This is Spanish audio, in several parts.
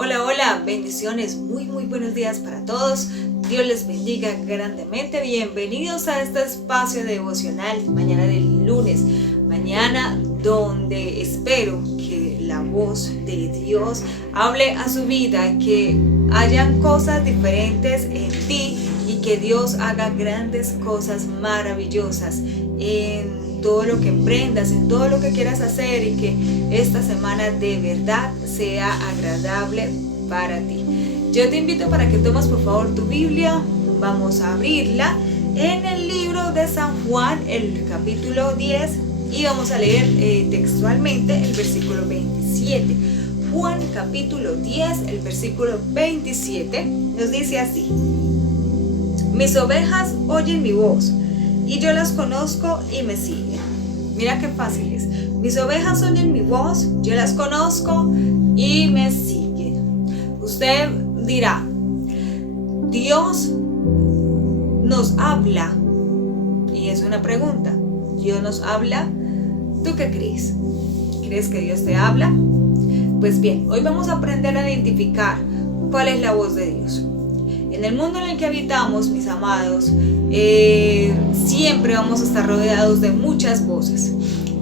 Hola, hola, bendiciones, muy buenos días para todos. Dios les bendiga grandemente. Bienvenidos a este espacio devocional, mañana del lunes, mañana donde espero que la voz de Dios hable a su vida, que hayan cosas diferentes en ti y que Dios haga grandes cosas maravillosas en todo lo que emprendas, en todo lo que quieras hacer, y que esta semana de verdad sea agradable para ti. Yo te invito para que tomes por favor tu Biblia. Vamos a abrirla en el libro de San Juan, el capítulo 10, y vamos a leer textualmente el versículo 27. Juan capítulo 10, el versículo 27 nos dice así: mis ovejas oyen mi voz y yo las conozco y me siguen. Mira qué fácil es. Mis ovejas oyen mi voz, yo las conozco y me siguen. Usted dirá, Dios nos habla, y es una pregunta. ¿Dios nos habla? ¿Tú qué crees? ¿Crees que Dios te habla? Pues bien, hoy vamos a aprender a identificar cuál es la voz de Dios. En el mundo en el que habitamos, mis amados, siempre vamos a estar rodeados de muchas voces.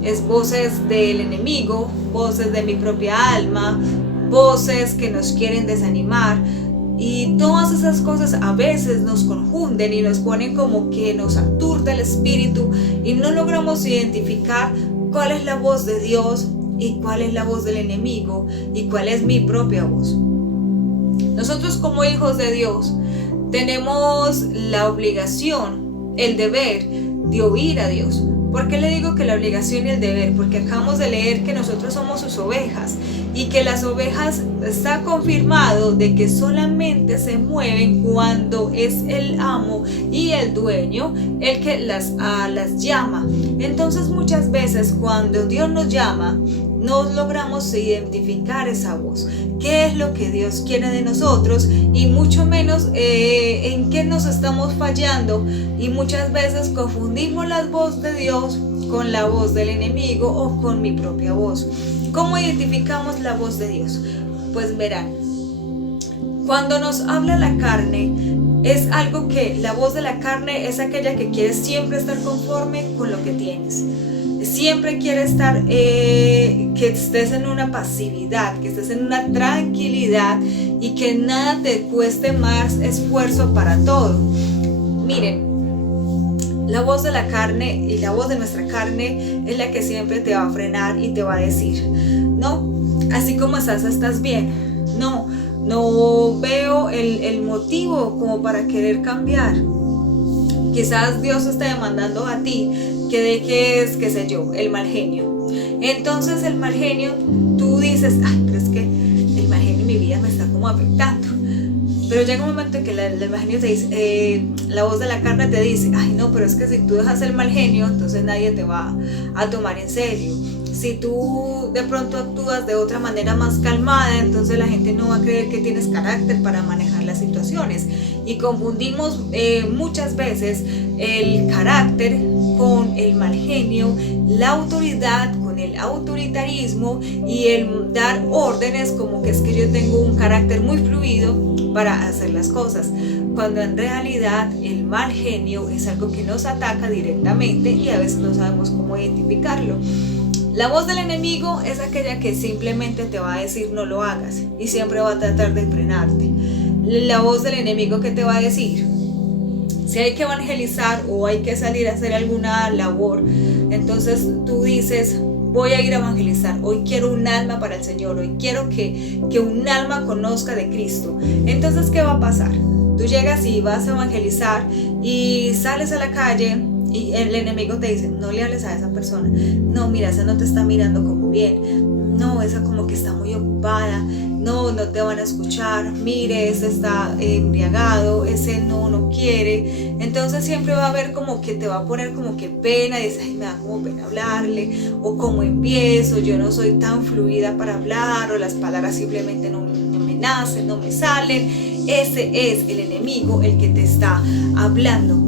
Es voces del enemigo, voces de mi propia alma, voces que nos quieren desanimar. Y todas esas cosas a veces nos confunden y nos ponen como que nos aturde el espíritu y no logramos identificar cuál es la voz de Dios y cuál es la voz del enemigo y cuál es mi propia voz. Nosotros como hijos de Dios tenemos la obligación, el deber de oír a Dios. ¿Por qué le digo que la obligación y el deber? Porque acabamos de leer que nosotros somos sus ovejas y que las ovejas está confirmado de que solamente se mueven cuando es el amo y el dueño el que las llama. Entonces muchas veces cuando Dios nos llama, no logramos identificar esa voz, qué es lo que Dios quiere de nosotros y mucho menos en qué nos estamos fallando, y muchas veces confundimos la voz de Dios con la voz del enemigo o con mi propia voz. ¿Cómo identificamos la voz de Dios? Pues verán, cuando nos habla la carne, es algo que la voz de la carne es aquella que quiere siempre estar conforme con lo que tienes. Siempre quiere estar, que estés en una pasividad, que estés en una tranquilidad y que nada te cueste más esfuerzo para todo. Miren, la voz de la carne y la voz de nuestra carne es la que siempre te va a frenar y te va a decir, no, así como estás bien. No veo el motivo como para querer cambiar. Quizás Dios esté demandando a ti que dejes, qué sé yo, el mal genio. Entonces el mal genio, tú dices, ay, pero es que el mal genio en mi vida me está como afectando. Pero llega un momento en que el mal genio te dice, la voz de la carne te dice, ay no, pero es que si tú dejas el mal genio, entonces nadie te va a tomar en serio. Si tú de pronto actúas de otra manera más calmada, entonces la gente no va a creer que tienes carácter para manejar las situaciones. Y confundimos muchas veces el carácter con el mal genio, la autoridad con el autoritarismo y el dar órdenes como que es que yo tengo un carácter muy fluido para hacer las cosas, cuando en realidad el mal genio es algo que nos ataca directamente y a veces no sabemos cómo identificarlo. La voz del enemigo es aquella que simplemente te va a decir no lo hagas y siempre va a tratar de frenarte. La voz del enemigo que te va a decir, si hay que evangelizar o hay que salir a hacer alguna labor, entonces tú dices, voy a ir a evangelizar, hoy quiero un alma para el Señor, hoy quiero que un alma conozca de Cristo. Entonces, ¿qué va a pasar? Tú llegas y vas a evangelizar y sales a la calle y el enemigo te dice, no le hables a esa persona, no, mira, esa no te está mirando como bien, no, esa como que está muy ocupada, no te van a escuchar, mire, ese está embriagado, ese no quiere. Entonces siempre va a haber como que te va a poner como que pena, y dices, ay, me da como pena hablarle, o cómo empiezo, yo no soy tan fluida para hablar, o las palabras simplemente no me nacen, no me salen. Ese es el enemigo el que te está hablando.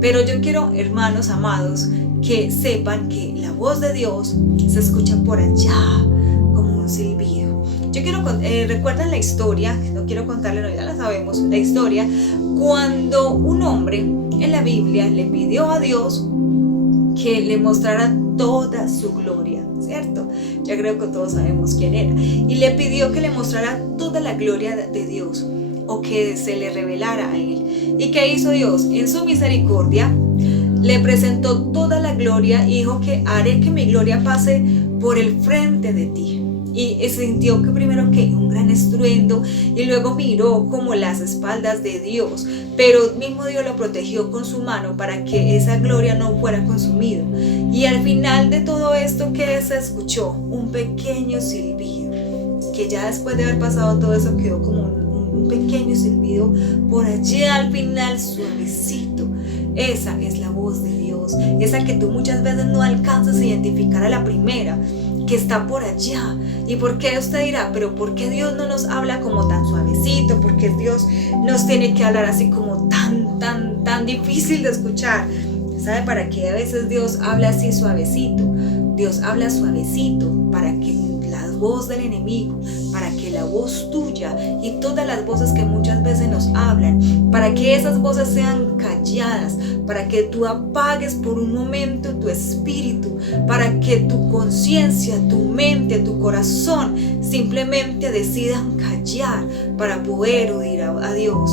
Pero yo quiero, hermanos amados, que sepan que la voz de Dios se escucha por allá, como un silbido. Yo quiero, recuerdan la historia, no quiero contarle, no, ya la sabemos, la historia, cuando un hombre en la Biblia le pidió a Dios que le mostrara toda su gloria, ¿cierto? Ya creo que todos sabemos quién era. Y le pidió que le mostrara toda la gloria de Dios, o que se le revelara a él. ¿Y qué hizo Dios? En su misericordia le presentó toda la gloria y dijo que haré que mi gloria pase por el frente de ti. Y sintió que primero que un gran estruendo, y luego miró como las espaldas de Dios, pero mismo Dios lo protegió con su mano para que esa gloria no fuera consumida. Y al final de todo esto, ¿qué se escuchó? Un pequeño silbido, que ya después de haber pasado todo eso quedó como un pequeño silbido por allá al final, suavecito. Esa es la voz de Dios, esa que tú muchas veces no alcanzas a identificar a la primera, que está por allá. ¿Y por qué usted dirá? Pero ¿por qué Dios no nos habla como tan suavecito? ¿Por qué Dios nos tiene que hablar así como tan difícil de escuchar? ¿Sabe para qué a veces Dios habla así suavecito? Dios habla suavecito para que la voz del enemigo, para que la voz tuya y todas las voces que muchas veces nos hablan, para que esas voces sean calladas, para que tú apagues por un momento tu espíritu, para que tu conciencia, tu mente, tu corazón simplemente decidan callar para poder oír a Dios.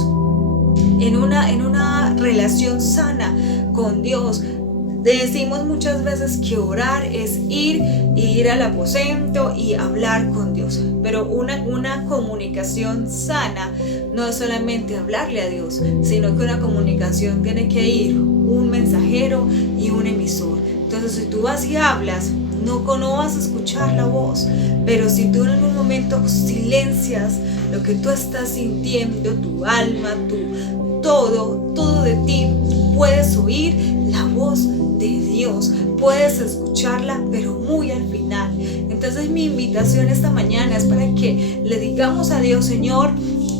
En una relación sana con Dios, decimos muchas veces que orar es ir al aposento y hablar con Dios, pero una comunicación sana no es solamente hablarle a Dios, sino que una comunicación tiene que ir un mensajero y un emisor. Entonces, si tú vas y hablas, no vas a escuchar la voz, pero si tú en un momento silencias lo que tú estás sintiendo, tu alma, todo de ti, puedes oír la voz de Dios, puedes escucharla, pero muy al final. Entonces mi invitación esta mañana es para que le digamos a Dios: Señor,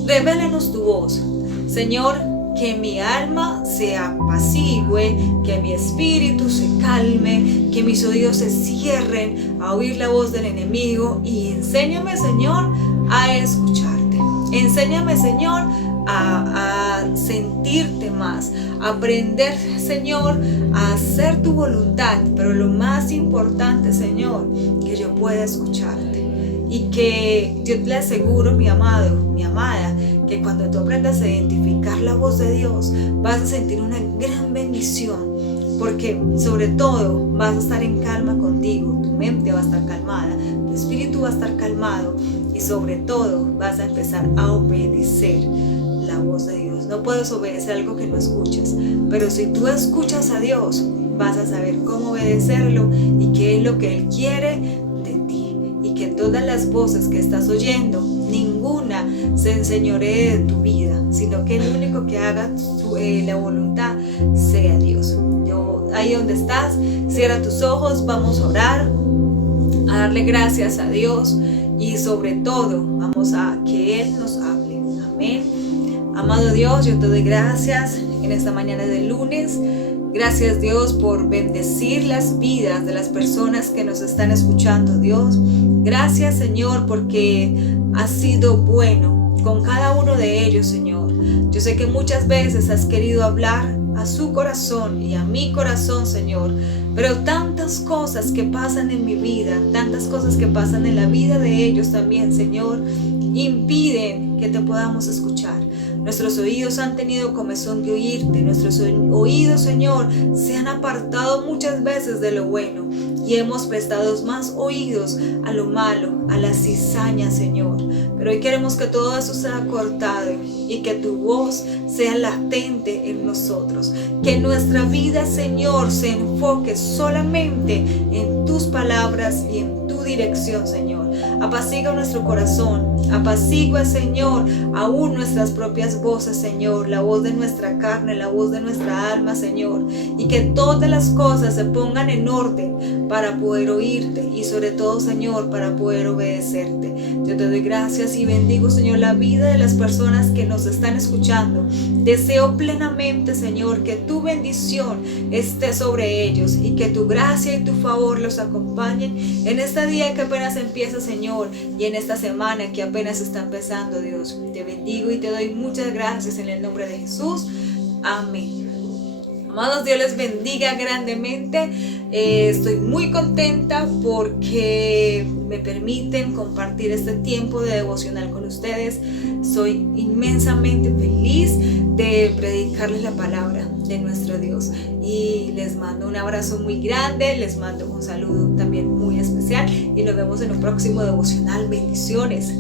revélanos tu voz. Señor, que mi alma se apacigüe, que mi espíritu se calme, que mis oídos se cierren a oír la voz del enemigo, y enséñame, Señor, a escucharte. Enséñame, Señor, a sentirte más, a aprender, Señor, a hacer tu voluntad, pero lo más importante, Señor, que yo pueda escucharte. Y que yo le aseguro, mi amado, mi amada, que cuando tú aprendas a identificar la voz de Dios, vas a sentir una gran bendición, porque sobre todo vas a estar en calma contigo, tu mente va a estar calmada, tu espíritu va a estar calmado, y sobre todo vas a empezar a obedecer la voz de Dios. No puedes obedecer algo que no escuchas, pero si tú escuchas a Dios, vas a saber cómo obedecerlo y qué es lo que Él quiere de ti, y que todas las voces que estás oyendo, ninguna se enseñoree de tu vida, sino que el único que haga la voluntad sea Dios. Ahí donde estás, cierra tus ojos, vamos a orar, a darle gracias a Dios, y sobre todo vamos a que Él nos hable. Amén. Amado Dios, yo te doy gracias en esta mañana de lunes. Gracias, Dios, por bendecir las vidas de las personas que nos están escuchando, Dios. Gracias, Señor, porque has sido bueno con cada uno de ellos, Señor. Yo sé que muchas veces has querido hablar a su corazón y a mi corazón, Señor, pero tantas cosas que pasan en mi vida, tantas cosas que pasan en la vida de ellos también, Señor, impiden que te podamos escuchar. Nuestros oídos han tenido comezón de oírte, nuestros oídos, Señor, se han apartado muchas veces de lo bueno, y hemos prestado más oídos a lo malo, a la cizaña, Señor. Pero hoy queremos que todo eso sea cortado y que tu voz sea latente en nosotros. Que nuestra vida, Señor, se enfoque solamente en tus palabras y en tu dirección, Señor. Apacigua nuestro corazón, apacigua, Señor, aún nuestras propias voces, Señor, la voz de nuestra carne, la voz de nuestra alma, Señor, y que todas las cosas se pongan en orden para poder oírte y sobre todo, Señor, para poder obedecerte. Yo te doy gracias y bendigo, Señor, la vida de las personas que nos están escuchando. Deseo plenamente, Señor, que tu bendición esté sobre ellos y que tu gracia y tu favor los acompañen en este día que apenas empieza, Señor, y en esta semana que apenas está empezando, Dios. Te bendigo y te doy muchas gracias en el nombre de Jesús. Amén. Amados, Dios les bendiga grandemente. Estoy muy contenta porque me permiten compartir este tiempo de devocional con ustedes. Soy inmensamente feliz de predicarles la palabra de nuestro Dios. Y les mando un abrazo muy grande, les mando un saludo también muy especial y nos vemos en un próximo devocional. Bendiciones.